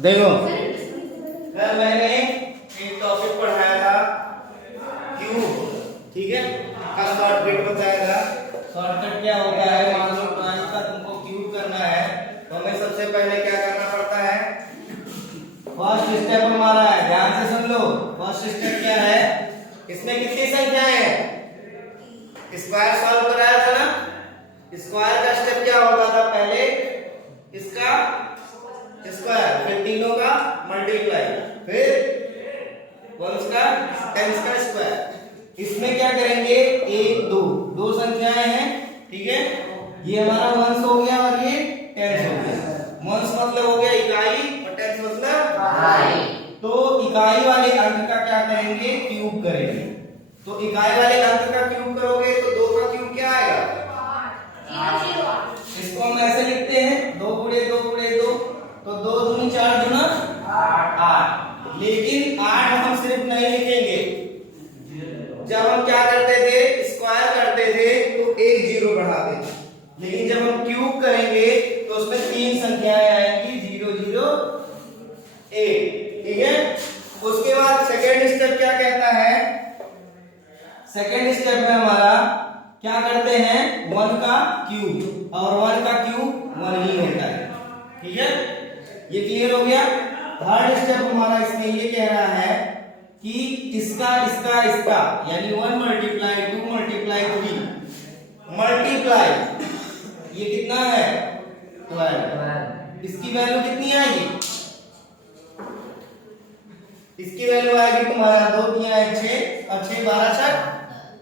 देखो कल मैंने एक टॉपिक पढ़ाया था क्यूब, ठीक है। का शॉर्टकट बताया था। शॉर्टकट क्या होता है, मान लो 12 का तुमको क्यूब करना है तो हमें सबसे पहले क्या करना पड़ता है। फर्स्ट स्टेप हमारा है, ध्यान से सुन लो। फर्स्ट स्टेप क्या है, इसमें कितनी संख्याएं हैं, स्क्वायर सॉल्व कराया था ना। स्क्वायर का स्टेप क्या होता था, पहले इसका स्क्वायर, फिर तीनों का मल्टीप्लाई, फिर वंस का टेंस का स्क्वायर। इसमें क्या करेंगे, एक दो संख्याएं हैं, ठीक है। ये हमारा वंस हो गया और ये टेंस हो गया। वंस मतलब हो गया इकाई और टेंस मतलब दहाई। तो इकाई वाले अंक का क्या करेंगे, क्यूब करेंगे। तो इकाई वाले अंक का क्यूब करोगे तो 2 का क्यूब क्या आएगा, इसको हम ऐसे लिखते हैं 2 गुणे 2 गुणे 2, तो 2 दूनी 4 दूना 8। लेकिन 8 हम सिर्फ नहीं लिखेंगे, जब हम क्या करते थे, स्क्वायर करते थे तो एक जीरो बढ़ाते थे। लेकिन जब हम क्यूब करेंगे तो उसमें 3 संख्याएं आएंगी, 0 0 1, ठीक है। उसके बाद सेकेंड स्टेप क्या कहता है, सेकेंड स्टेप में हमारा क्या करते हैं, 1 का क्यूब, और 1 का क्यूब 1 ही होता है, ठीक है। ये क्लियर हो गया। थर्ड स्टेप हमारा इसमें ये कह रहा है कि इसका इसका इसका यानी 1 मल्टीप्लाई 2 मल्टीप्लाई 3 मल्टीप्लाई ये कितना है 12। इसकी वैल्यू कितनी आएगी, इसकी वैल्यू आएगी तुम्हारा 2 3 6 और 6 12 6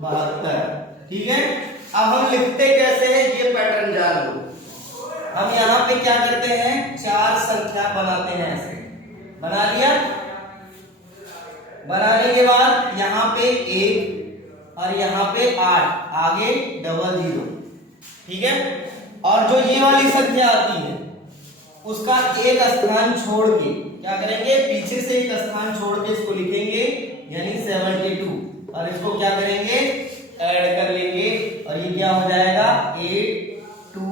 72, ठीक है। अब हम लिखते कैसे हैं ये पैटर्न जान लो। हम यहाँ पे क्या करते हैं, 4 संख्या बनाते हैं, ऐसे बना लिया। बनाने के बाद यहाँ पे 1 और यहाँ पे 8, आगे डबल 0, ठीक है। और जो ये वाली संख्या आती है उसका एक स्थान छोड़ के क्या करेंगे, पीछे से एक स्थान छोड़ के इसको लिखेंगे, यानी 72, और इसको क्या करेंगे, ऐड कर लेंगे, और ये क्या हो जाएगा 8 2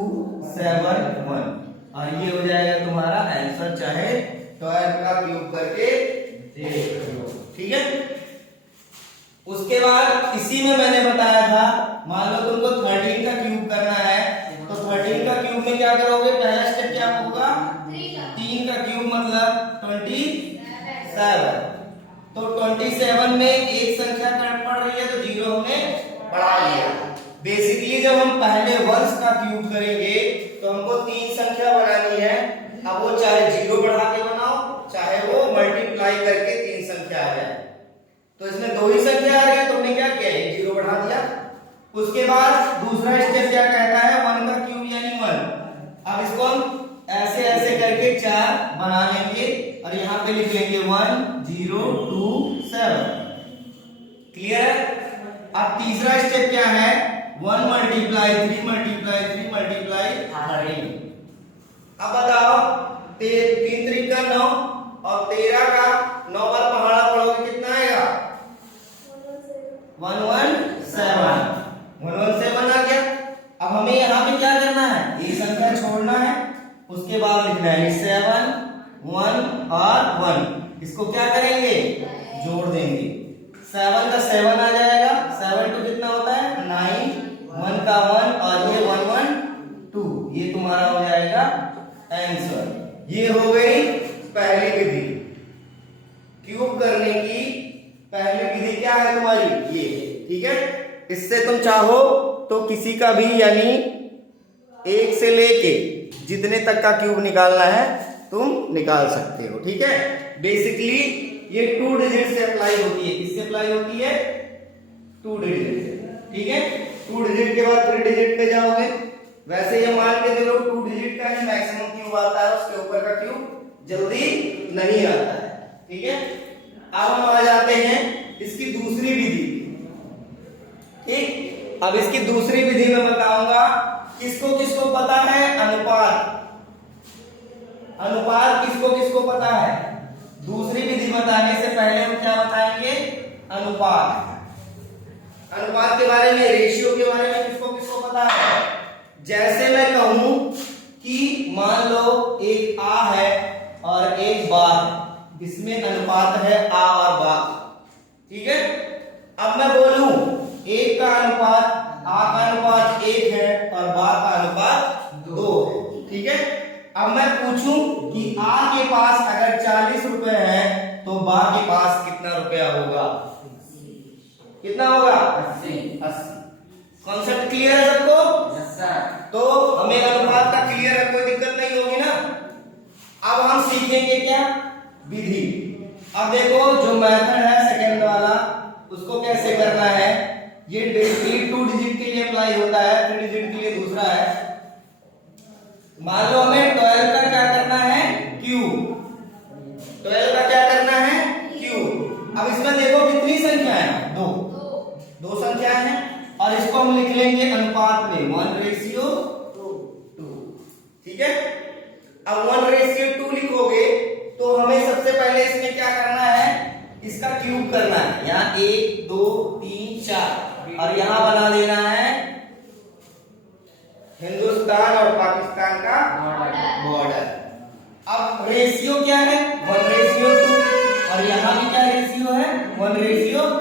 7 1, और ये हो जाएगा तुम्हारा आंसर। चाहे 12 का क्यूब करके देख लो, ठीक है। उसके बाद इसी में मैंने बताया था, मान लो तुमको 13 का क्यूब करना है तो 13 का क्यूब में क्या करोगे, पहला स्टेप क्या होगा, 3 का क्यूब मतलब 27। तो 27 में एक संख्या कट पड़ रही है तो 0 हमने बढ़ा लिया। बेसिकली जब हम पहले वंश का क्यूब करेंगे तो हमको 3 संख्या बनानी है। अब वो चाहे 0 बढ़ा के बनाओ, चाहे वो मल्टीप्लाई करके 3 संख्या आ जाए। तो इसमें 2 ही संख्या आ रही है, तुमने क्या किया, 1 0 बढ़ा दिया। उसके बाद दूसरा स्टेप क्या कहता है, 1 का क्यूब यानी 1। अब इसको हम ऐसे ऐसे करके 4 बना लेंगे और यहाँ पे लिख लेंगे 1 0 2 7, क्लियर। अब तीसरा स्टेप क्या है, 1 मल्टीप्लाई 3 मल्टीप्लाई 3 मल्टीप्लाई 13। अब बताओ 3 3 का 9 और 13 का 9 बार पहाड़ा पढ़ोगे कितना आएगा, 117 आ गया। अब हमें यहाँ पे क्या करना है, एक संख्या छोड़ना है, उसके बाद लिखना है 7 1 और 1, इसको क्या करेंगे, जोड़ देंगे। 7 का 7 आ जाएगा, 7 2 कितना होता है 9, 1 का 1 और ये 1 1 2, ये तुम्हारा हो जाएगा आंसर। ये हो गई पहली विधि, क्यूब करने की पहली विधि क्या है तुम्हारी, ये, ठीक है। इससे तुम चाहो तो किसी का भी यानी 1 से लेके जितने तक का क्यूब निकालना है तुम निकाल सकते हो, ठीक है। बेसिकली ये 2 डिजिट से अप्लाई होती है, किससे अप्लाई होती है, 2 डिजिट से, ठीक है। 2 डिजिट के बाद 3 डिजिट पे जाओगे। वैसे ये मान के चलो 2 डिजिट का ही मैक्सिमम क्यूब आता है, उसके ऊपर का क्यूब जल्दी नहीं आता है, ठीक है। अब हम आ जाते हैं इसकी दूसरी विधि, ठीक। अब इसकी दूसरी विधि में बताऊंगा, किसको किसको पता है अनुपात, अनुपात किसको किसको पता है। दूसरी विधि बताने से पहले हम क्या बताएंगे, अनुपात, अनुपात के बारे में, रेशियो के बारे में किसको किसको पता है। जैसे मैं कहूं कि मान लो एक आ है और एक बा है। इसमें अनुपात है आ और बा। ठीक है, अब मैं बोलूं एक का अनुपात आ का अनुपात 1 है और बा का अनुपात 2 है। ठीक है, अब मैं पूछूं कि आ के पास अगर 40 रुपए है तो बा के पास कितना रुपया होगा? कितना होगा? 80। कॉन्सेप्ट क्लियर है सबको? Yes sir. तो हमें अनुपात का क्लियर है, कोई दिक्कत नहीं होगी ना। अब हम सीखेंगे क्या? विधि। अब देखो जो मेथड है सेकंड वाला, उसको कैसे करना है। ये 2 डिजिट के लिए अप्लाई होता है, 3 डिजिट के लिए दूसरा है। मान लो हमें 12 का क्या करना है? क्यू। 12 का क्या करना है? क्यू। अब इसमें देखो कितनी संख्या है? दो संख्याएं हैं और इसको हम लिख लेंगे अनुपात में 1:2। ठीक है, अब 1:2 लिखोगे तो हमें सबसे पहले इसमें क्या करना है? इसका क्यूब करना है। यहाँ 1 2 3 4 और यहाँ बना देना है हिंदुस्तान और पाकिस्तान का बॉर्डर। अब रेशियो क्या है? 1:2 और यहाँ भी क्या रेशियो है? 1:2।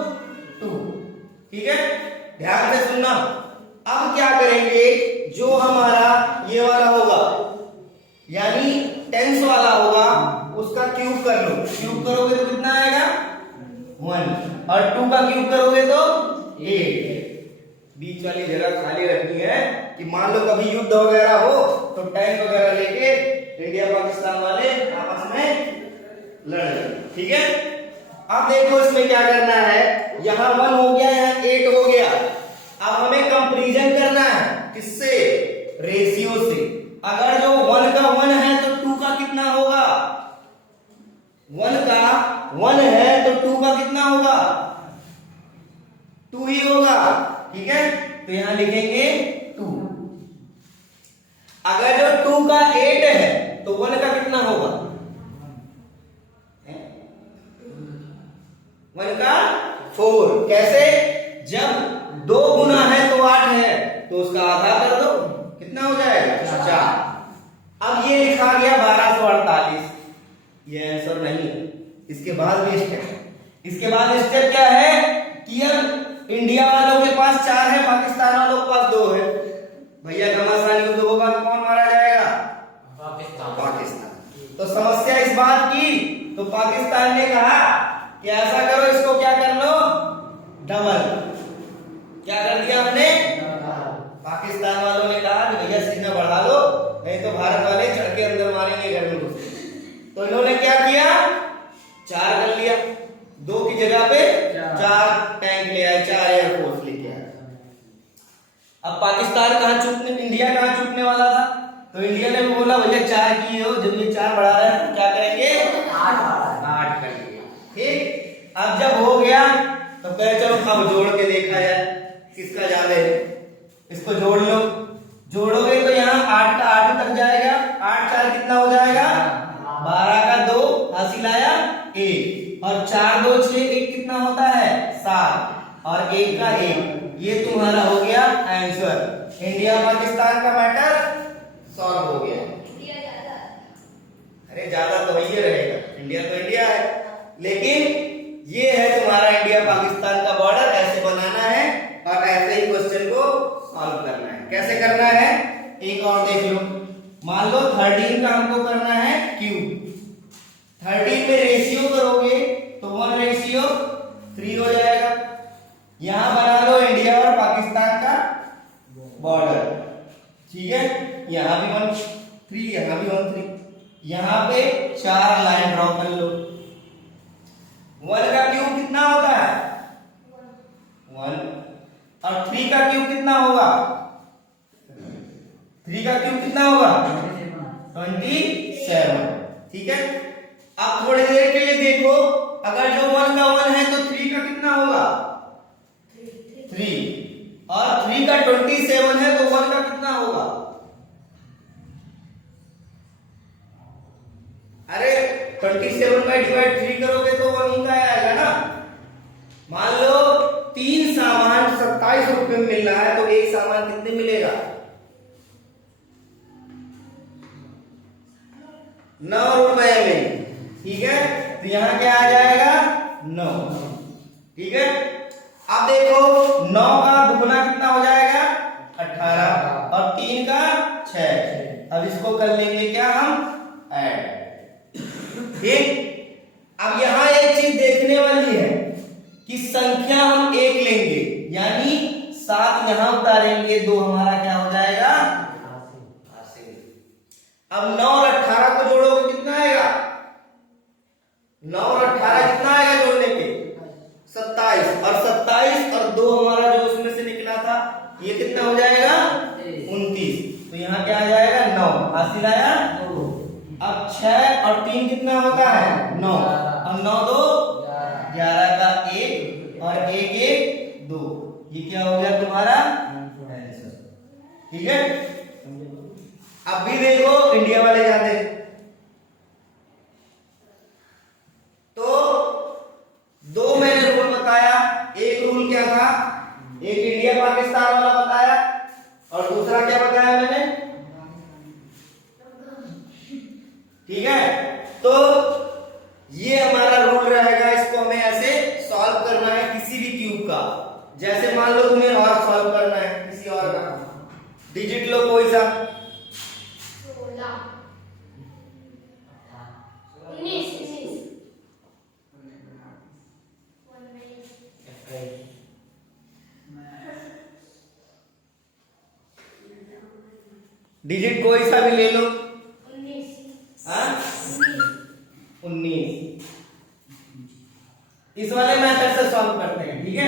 ठीक है, ध्यान से सुनना। अब क्या करेंगे, जो हमारा ये वाला होगा यानी टेंस वाला होगा, उसका क्यूब कर लो। क्यूब करोगे तो कितना आएगा? 1 और 2 का क्यूब करोगे तो 8। बीच वाली जगह खाली रखनी है कि मान लो कभी युद्ध वगैरह हो तो टैंक वगैरह लेके इंडिया पाकिस्तान वाले आपस में लड़। ठीक है, अब देखो इसमें क्या करना है। यहाँ 1 हो गया, यहाँ 8 हो गया। अब हमें कंपैरिजन करना है, किससे? रेशियो से। अगर जो 1 का 1 है तो 2 का कितना होगा? 1 का 1 है तो 2 का कितना होगा? 2 ही होगा। ठीक है, तो यहां लिखेंगे 2। अगर जो 2 का 8 है तो 1 का कितना होगा? 1 का 4। कैसे? जब 2 गुना है तो 8 है तो उसका आधा कर दो, कितना हो जाएगा? 4। अब ये लिखा गया 1248, ये आंसर नहीं। इसके बाद भी स्टेप, इसके बाद स्टेप क्या है कि अब इंडिया वालों के पास 4 है, पाकिस्तान वालों के पास 2 है। भैया घमासान युद्ध होगा तो कौन मारा जाएगा? पाकिस्तान। तो समस्या इस बात की, तो पाकिस्तान ने कहा कि ऐसा करो, इसको क्या कर लो? डबल। क्या कर दिया हमने? पाकिस्तान वालों ने कहा कि भैया सीना बढ़ा लो, नहीं तो भारत वाले चढ़ के अंदर मारेंगे घर में घुस। तो इन्होंने क्या किया? 4 कर लिया। 2 की जगह पे 4 टैंक ले आए, 4 एयरफोर्स लेके आए। अब पाकिस्तान कहां चूकने, इंडिया कहां चूकने वाला था? तो इंडिया ने भी बोला भैया 4 किए हो, जब ये 4 बढ़ा रहे हैं क्या करेंगे? 8 करेंगे। ठीक, अब जब हो गया तो कहे चलो अब जोड़ के देखा जाए किसका ज्यादा है। इसको जोड़ लो, जोड़ोगे तो यहाँ 8 का 8 तक जाएगा। 8 4 कितना हो जाएगा? 12 का 2 हासिल आया 1 और 4 2 6 1 कितना होता है? 7 और 1 का 1। ये तुम्हारा हो गया आंसर। इंडिया पाकिस्तान का मैटर सॉल्व हो गया। अरे ज्यादा तो वही रहेगा, इंडिया तो इंडिया है, लेकिन ये है तुम्हारा इंडिया पाकिस्तान का बॉर्डर। ऐसे बनाना है और ऐसे ही क्वेश्चन को सॉल्व करना है। कैसे करना है? एक और देख लो। मान लो 13 का हमको करना है क्यूब। 13 में रेशियो करोगे तो 1:3 हो जाएगा। यहां बना लो इंडिया और पाकिस्तान का बॉर्डर। ठीक है, यहां भी 1:3, यहां भी 1:3। यहां पे 4 लाइन ड्रॉ कर लो। 1 का क्यूब कितना होता है? 1 और 3 का क्यूब कितना होगा? 3 का क्यूब कितना होगा? 27। ठीक है, अब थोड़ी देर के लिए देखो, अगर जो 1 का 1 है तो 3 का कितना होगा? 3 और 3 का 27 है तो 1 का कितना होगा? अरे 27 बाई डिवाइड 3 करोगे तो 1 ही का आएगा ना। मान लो 3 सामान 27 रुपए में मिल रहा है तो एक सामान कितने मिलेगा? 9 रुपए में। तो यहाँ क्या आ जाएगा 9। ठीक है, अब देखो 9 का दुगुना कितना हो जाएगा 18 और 3 का 6। अब इसको कर लेंगे क्या हम ऐड। ठीक, अब यहाँ एक चीज देखने वाली है कि संख्या हम एक लेंगे यानी 7 यहां उतारेंगे, 2 हमारा क्या हो जाएगा हासिल। अब 9 और 18 को जोड़ोगे कितना आएगा, 9 और 18 कितना आएगा जोड़ने पे 27, और 27 और 2 हमारा जो उसमें से निकला था ये कितना हो जाएगा 29। तो यहाँ क्या आ जाएगा 9 हासिल आया। अब 6 और 3 कितना होता है 9, और 9 2 11 का 1 और 1 1 2, ये क्या हो गया तुम्हारा आंसर। ठीक है, अब भी देखो इंडिया वाले जाते तो 2 मैंने रूल बताया। एक रूल क्या था, एक इंडिया पाकिस्तान वाला बताया और दूसरा क्या बताया मैंने। ठीक है, तो ये हमारा रूल रहेगा, इसको हमें ऐसे सॉल्व करना है किसी भी क्यूब का। जैसे मान लो तुम्हें और सॉल्व करना है किसी और का, डिजिट लो कोई सा 16 19 डिजिट कोई सा भी ले लो 19 इस वाले मेथड से सॉल्व करते हैं। ठीक है,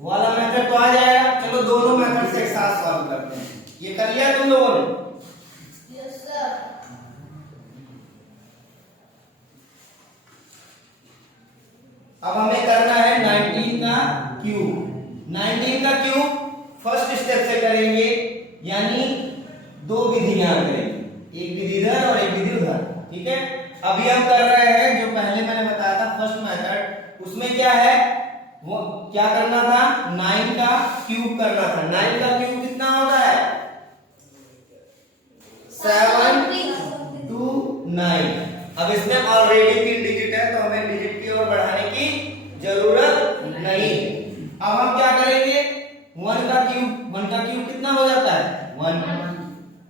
वाला मेथड तो आ जाएगा, चलो दोनों मेथड से एक साथ सॉल्व करते हैं। ये कर लिया तुम लोगों ने, यस सर। अब हमें करना है 19 का क्यूब। 19 का क्यूब फर्स्ट स्टेप से करेंगे, यानी 2 विधियां करेंगे, एक विधि इधर और एक विधि उधर। ठीक है, अभी हम कर रहे हैं जो पहले मैंने बताया था फर्स्ट मेथड, उसमें क्या है वो क्या करना था 9 का क्यूब करना था। 9 का क्यूब कितना होता है 7 2 9। अब इसमें ऑलरेडी 3 डिजिट है तो हमें डिजिट की ओर बढ़ाने की जरूरत नहीं। अब हम क्या करेंगे 1 का क्यूब, 1 का क्यूब कितना हो जाता है 1।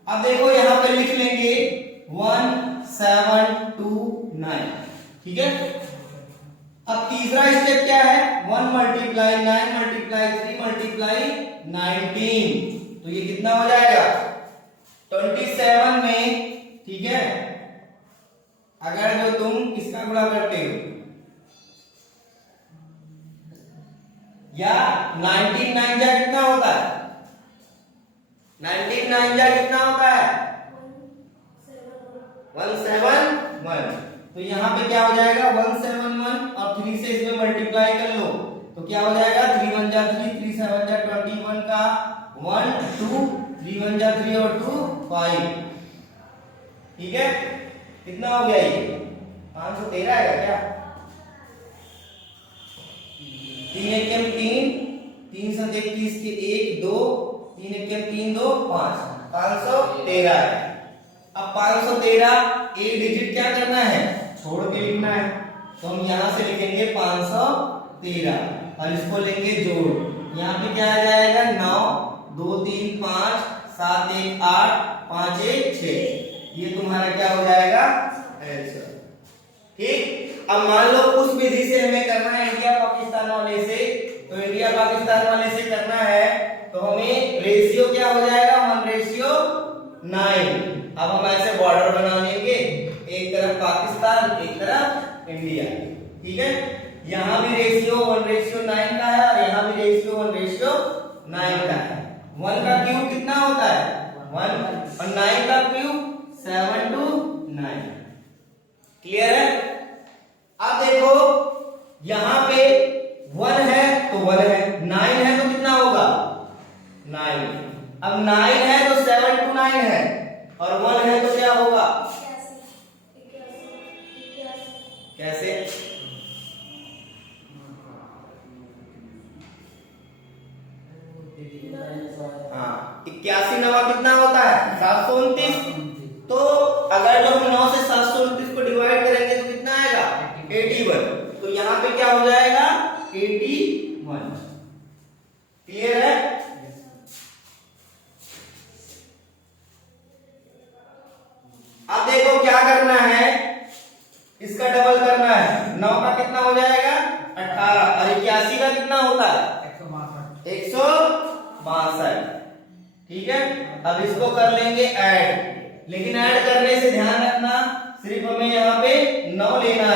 अब देखो यहां पे लिख लेंगे 1 7 2 9। ठीक है, अब तीसरा स्टेप क्या है 1 मल्टीप्लाई 9 मल्टीप्लाई 3 मल्टीप्लाई 19, तो ये कितना हो जाएगा 27 में। ठीक है, अगर जो तुम किसका गुणा करते हो या 19 9 जा कितना होता है 19 9 जा कितना होता है 171। तो यहाँ पे क्या हो जाएगा 171 और 3 से इसमें मल्टीप्लाई कर लो तो क्या हो जाएगा 3 1 जा 3 3 7 जा 21 का 1 2 3 1 जा 3 और 2 5। ठीक है, कितना हो गया ये 513 आएगा क्या 3 1 3 3 7 21 के 1 2 3 1 3 2 5 513 है। अब 513 एक डिजिट क्या करना है छोड़ के लिखना है, तो हम यहां से लिखेंगे 513 और इसको लेंगे जोड़। यहाँ पे क्या आ जाएगा 9 2 3 5 7 1 8 5 1 6, ये तुम्हारा क्या हो जाएगा आंसर। ठीक, अब मान लो उस विधि से हमें करना है इंडिया पाकिस्तान वाले से, तो इंडिया पाकिस्तान वाले से करना है तो हमें रेशियो क्या हो जाएगा 1:9। अब हम ऐसे बॉर्डर बना लेंगे, एक तरफ पाकिस्तान एक तरफ इंडिया। ठीक है, यहाँ भी रेशियो 1:9 का है और यहाँ भी रेशियो 1:9 का है। 1 का क्यूब कितना होता है 1 और 9 का क्यूब 7 to 9। क्लियर है। अब देखो यहाँ पे 1 है तो 1 है, 9 है तो कितना होगा 9। अब 9 है तो 7 to 9 है और 1 है तो क्या होगा कैसे हाँ 81 नवा कितना होता है 729। तो अगर जो हम 9 से 729 को डिवाइड करेंगे तो कितना आएगा क्या हो जाएगा 81। क्लियर है? अब देखो क्या करना है, इसका डबल करना है। 9 का कितना हो जाएगा 18 और 81 का कितना होता है 162। ठीक है, अब इसको कर लेंगे ऐड, लेकिन ऐड करने से ध्यान रखना सिर्फ हमें यहाँ पे 9 लेना